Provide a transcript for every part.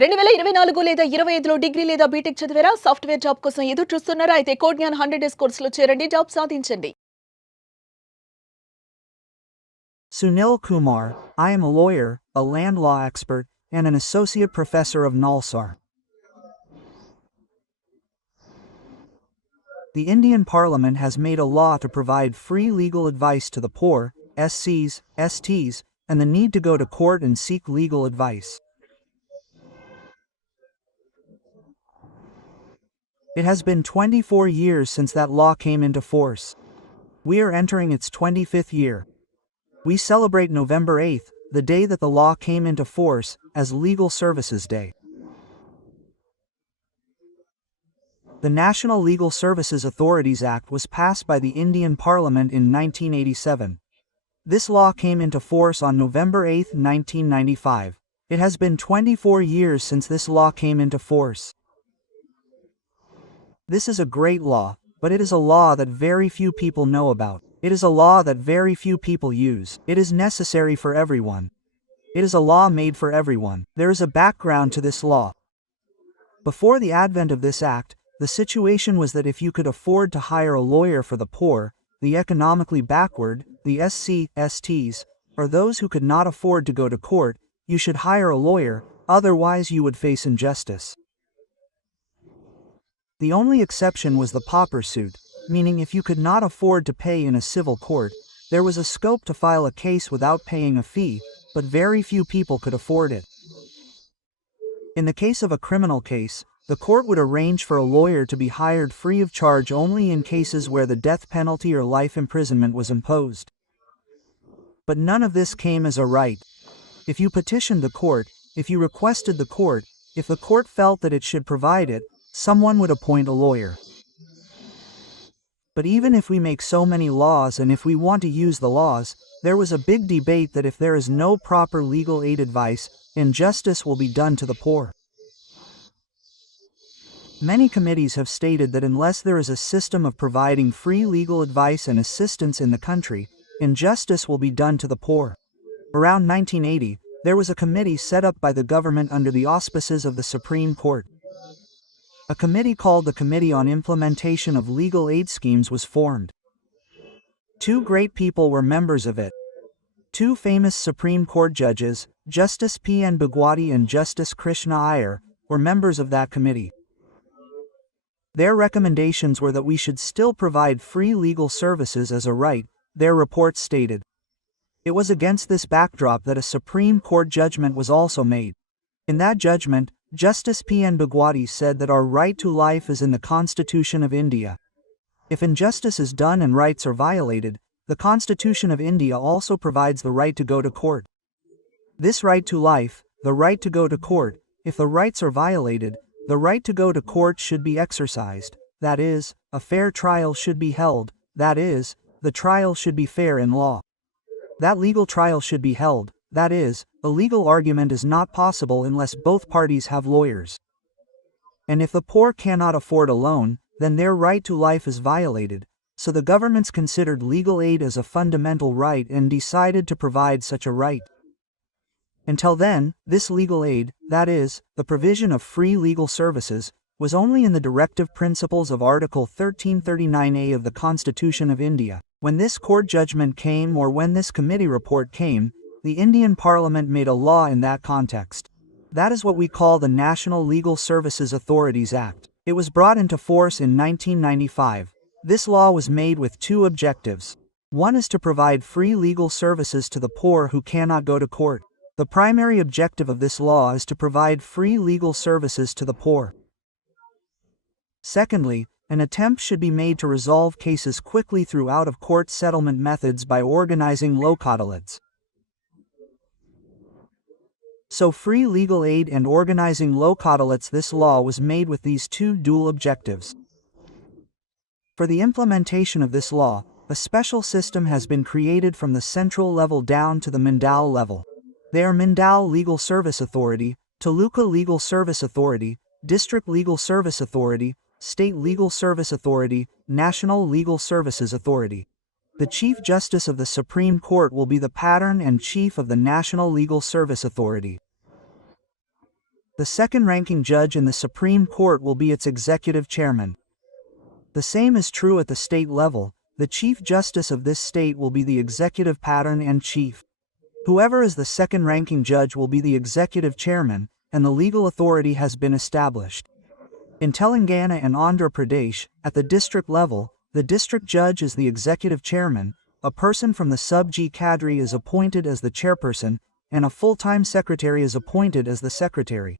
2024 లేదా 25లో డిగ్రీ లేదా బీటెక్ చదివారా? సాఫ్ట్‌వేర్ జాబ్ కోసం ఎదురు చూస్తున్నారా? అయితే కోడ్ జ్ఞాన్ 100 డేస్ కోర్సులో చేరండి, జాబ్ సాధించండి. Sunil Kumar, I am a lawyer, a land law expert, and an associate professor of Nalsar. The Indian Parliament has made a law to provide free legal advice to the poor, SCs, STs, and the need to go to court and seek legal advice. It has been 24 years since that law came into force. We are entering its 25th year. We celebrate November 8th, the day that the law came into force, as Legal Services Day. The National Legal Services Authorities Act was passed by the Indian Parliament in 1987. This law came into force on November 8, 1995. It has been 24 years since this law came into force. This is a great law, but it is a law that very few people know about. It is a law that very few people use. It is necessary for everyone. It is a law made for everyone. There is a background to this law. Before the advent of this act, the situation was that if you could afford to hire a lawyer for the poor, the economically backward, the SC, STs, or those who could not afford to go to court, you should hire a lawyer, otherwise you would face injustice. The only exception was the pauper suit, meaning if you could not afford to pay in a civil court, there was a scope to file a case without paying a fee, but very few people could afford it. In the case of a criminal case, the court would arrange for a lawyer to be hired free of charge only in cases where the death penalty or life imprisonment was imposed. But none of this came as a right. If you petitioned the court, if you requested the court, if the court felt that it should provide it, someone would appoint a lawyer. But even if we make so many laws and if we want to use the laws, there was a big debate that if there is no proper legal aid advice, injustice will be done to the poor. Many committees have stated that unless there is a system of providing free legal advice and assistance in the country, injustice will be done to the poor. Around 1980, there was a committee set up by the government under the auspices of the Supreme Court. A committee called the Committee on Implementation of Legal Aid Schemes was formed. Two great people were members of it. Two famous Supreme Court judges, Justice P. N. Bhagwati and Justice Krishna Iyer, were members of that committee. Their recommendations were that we should still provide free legal services as a right, their report stated. It was against this backdrop that a Supreme Court judgment was also made. In that judgment, Justice P. N. Bhagwati said that our right to life is in the Constitution of India. If injustice is done and rights are violated, the Constitution of India also provides the right to go to court. This right to life, the right to go to court, if the rights are violated, the right to go to court should be exercised, that is, a fair trial should be held, that is, the trial should be fair in law. That legal trial should be held, that is, a legal argument is not possible unless both parties have lawyers. And if the poor cannot afford a loan, then their right to life is violated, so the governments considered legal aid as a fundamental right and decided to provide such a right. Until then, this legal aid, that is, the provision of free legal services, was only in the directive principles of Article 1339A of the Constitution of India. When this court judgment came or when this committee report came, the Indian Parliament made a law in that context. That is what we call the National Legal Services Authorities Act. It was brought into force in 1995. This law was made with two objectives. One is to provide free legal services to the poor who cannot go to court. The primary objective of this law is to provide free legal services to the poor. Secondly, an attempt should be made to resolve cases quickly through out-of-court settlement methods by organizing Lok Adalats. So free legal aid and organizing Lok Adalats, this law was made with these two dual objectives. For the implementation of this law, a special system has been created from the central level down to the Mandal level. They are Mandal Legal Service Authority, Taluka Legal Service Authority, District Legal Service Authority, State Legal Service Authority, National Legal Services Authority. The Chief Justice of the Supreme Court will be the pattern and chief of the National Legal Service Authority. The second-ranking judge in the Supreme Court will be its executive chairman. The same is true at the state level. The Chief Justice of this state will be the executive patron and chief. Whoever is the second-ranking judge will be the executive chairman, and the legal authority has been established. In Telangana and Andhra Pradesh, at the district level, the district judge is the executive chairman, a person from the sub-G cadre is appointed as the chairperson, and a full-time secretary is appointed as the secretary.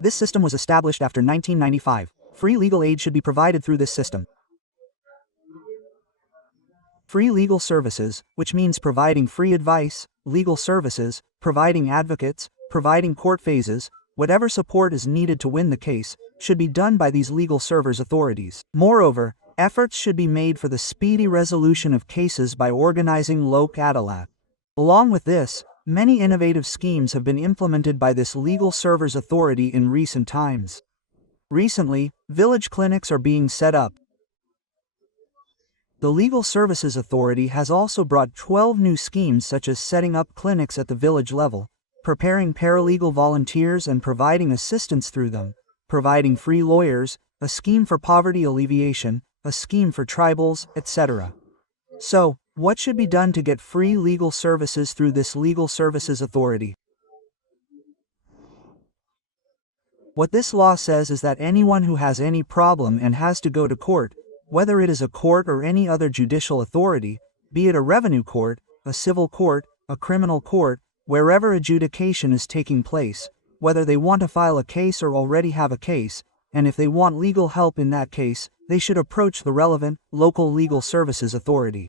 This system was established after 1995. Free legal aid should be provided through this system. Free legal services, which means providing free advice, legal services, providing advocates, providing court phases, whatever support is needed to win the case, should be done by these legal service authorities. Moreover, efforts should be made for the speedy resolution of cases by organizing Lok Adalat. Along with this, many innovative schemes have been implemented by this legal service authority in recent times. Recently, village clinics are being set up. The Legal Services Authority has also brought 12 new schemes such as setting up clinics at the village level, preparing paralegal volunteers and providing assistance through them, providing free lawyers, a scheme for poverty alleviation, a scheme for tribals, etc. So, what should be done to get free legal services through this Legal Services Authority? What this law says is that anyone who has any problem and has to go to court, whether it is a court or any other judicial authority, be it a revenue court, a civil court, a criminal court, wherever adjudication is taking place, whether they want to file a case or already have a case, and if they want legal help in that case, they should approach the relevant, local legal services authority.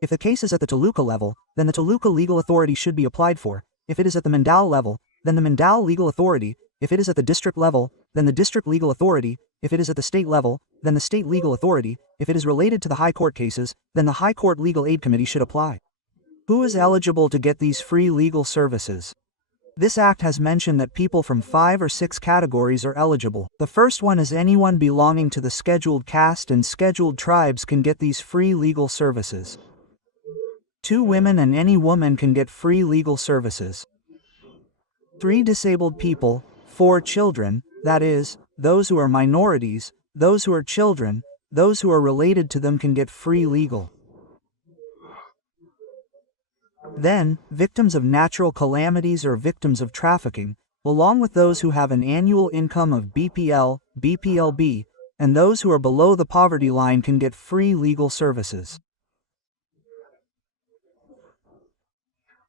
If the case is at the Taluka level, then the Taluka legal authority should be applied for. If it is at the Mandal level, then the Mandal legal authority. If it is at the district level, then the district legal authority. If it is at the state level, then the state legal authority. If it is related to the High Court cases, then the High Court Legal Aid Committee should apply. Who is eligible to get these free legal services? This act has mentioned that people from 5 or 6 categories are eligible. The first one is anyone belonging to the scheduled caste and scheduled tribes can get these free legal services. 2 women and any woman can get free legal services. 3 disabled people, 4 children, that is, those who are minorities, those who are children, those who are related to them can get free legal. Then, victims of natural calamities or victims of trafficking, along with those who have an annual income of BPL, BPLB, and those who are below the poverty line can get free legal services.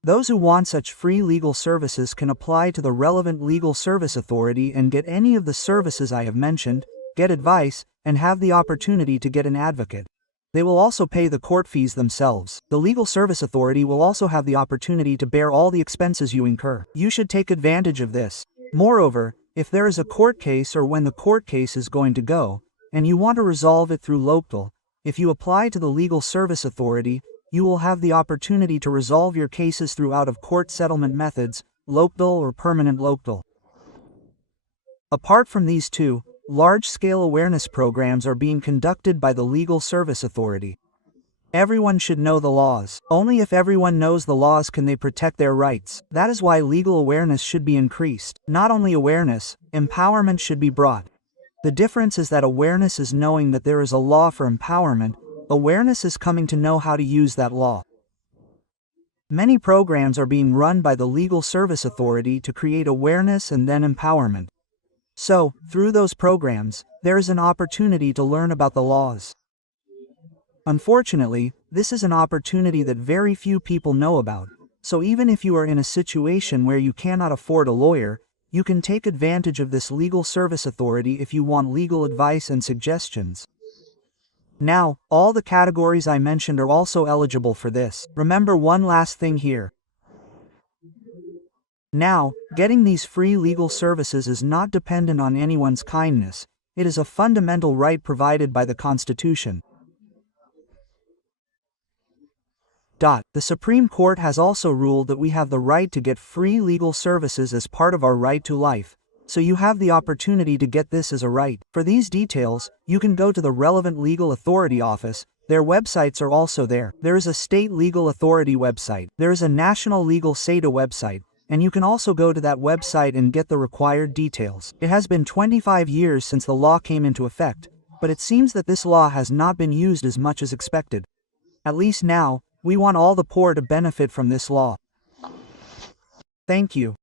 Those who want such free legal services can apply to the relevant legal service authority and get any of the services I have mentioned, get advice, and have the opportunity to get an advocate. They will also pay the court fees themselves. The Legal Service Authority will also have the opportunity to bear all the expenses you incur. You should take advantage of this. Moreover, if there is a court case or when the court case is going to go, and you want to resolve it through Lokdal, if you apply to the Legal Service Authority, you will have the opportunity to resolve your cases through out-of-court settlement methods, Lokdal or permanent Lokdal. Apart from these 2, large-scale awareness programs are being conducted by the Legal Service Authority. Everyone should know the laws. Only if everyone knows the laws can they protect their rights. That is why legal awareness should be increased. Not only awareness, empowerment should be brought. The difference is that awareness is knowing that there is a law for empowerment. Awareness is coming to know how to use that law. Many programs are being run by the Legal Service Authority to create awareness and then empowerment. So, through those programs, there is an opportunity to learn about the laws. Unfortunately, this is an opportunity that very few people know about, so even if you are in a situation where you cannot afford a lawyer, you can take advantage of this Legal Service Authority if you want legal advice and suggestions. Now, all the categories I mentioned are also eligible for this. Remember one last thing here. Now, getting these free legal services is not dependent on anyone's kindness. It is a fundamental right provided by the Constitution. The Supreme Court has also ruled that we have the right to get free legal services as part of our right to life. So you have the opportunity to get this as a right. For these details, you can go to the relevant legal authority office. Their websites are also there. There is a state legal authority website. There is a national legal SEDA website. and you can also go to that website and get the required details. It has been 25 years since the law came into effect, but it seems that this law has not been used as much as expected. At least now, we want all the poor to benefit from this law. Thank you.